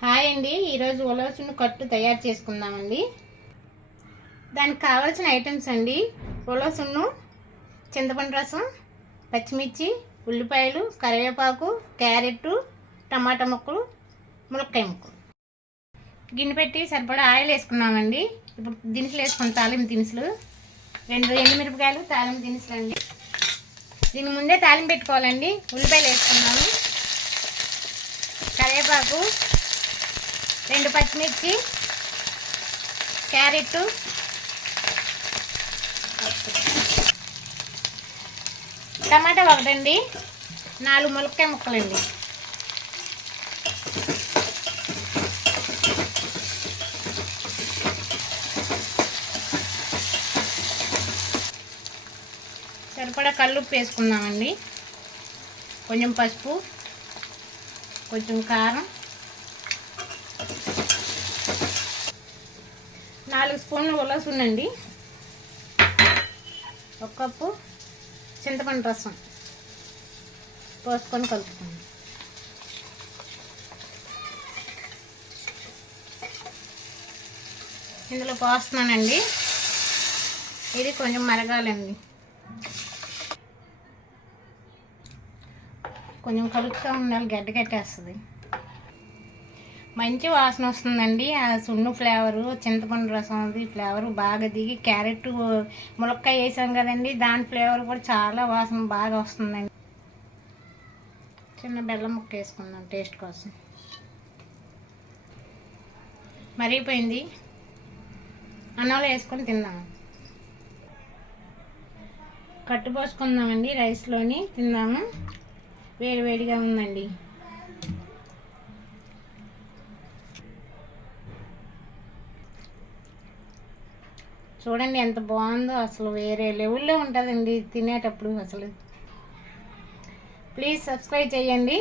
Hi అండి, ఈరోజు ఉలవసును కట్టు తయారు చేసుకుందామండి. దానికి కావాల్సిన ఐటమ్స్ అండి: ఉలవసును, చింతపండు రసం, పచ్చిమిర్చి, ఉల్లిపాయలు, కరివేపాకు, క్యారెట్, టమాటా ముక్కలు, ములక్కాయ ముక్కలు. గిన్నె పెట్టి సరిపడా ఆయిల్ వేసుకున్నామండి. ఇప్పుడు దినుసులు వేసుకుని తాలింపు దినుసులు 2 ఎండుమిరపకాయలు తాలింపు దినుసులు అండి. దీని ముందే తాలింపు పెట్టుకోవాలండి. ఉల్లిపాయలు వేసుకున్నాము, కరివేపాకు, 2 పచ్చిమిర్చి, క్యారెట్, టమాటా ఒకటండి, 4 ములక్కాయ ముక్కలండి. సరిపడా కల్లుప్పు వేసుకుందామండి. కొంచెం పసుపు, కొంచెం కారం, 4 స్పూన్లు ఉలవసుందండి, 1 కప్పు చింతపండు రసం పోసుకొని కలుపుకోండి. ఇందులో పోస్తున్నానండి. ఇది కొంచెం మరగాలండి. కొంచెం కలుపుతూ ఉండాలి, గడ్డ కట్టేస్తుంది. మంచి వాసన వస్తుందండి. ఆ సున్ను ఫ్లేవరు, చింతపండు రసం ఫ్లేవరు బాగా దిగి, క్యారెట్ ములక్కాయ వేసాం కదండి, దాని ఫ్లేవర్ కూడా చాలా వాసన బాగా వస్తుందండి. చిన్న బెల్లం ముక్క వేసుకుందాం టేస్ట్ కోసం. మరిగిపోయింది, అన్నంలో వేసుకొని తిందాం. కట్టు పోసుకుందామండి, రైస్లోని తిందాము. వేడి వేడిగా ఉందండి. చూడండి ఎంత బాగుందో, అసలు వేరే లెవెల్లో ఉంటుందండి తినేటప్పుడు. అసలు ప్లీజ్ సబ్స్క్రైబ్ చేయండి.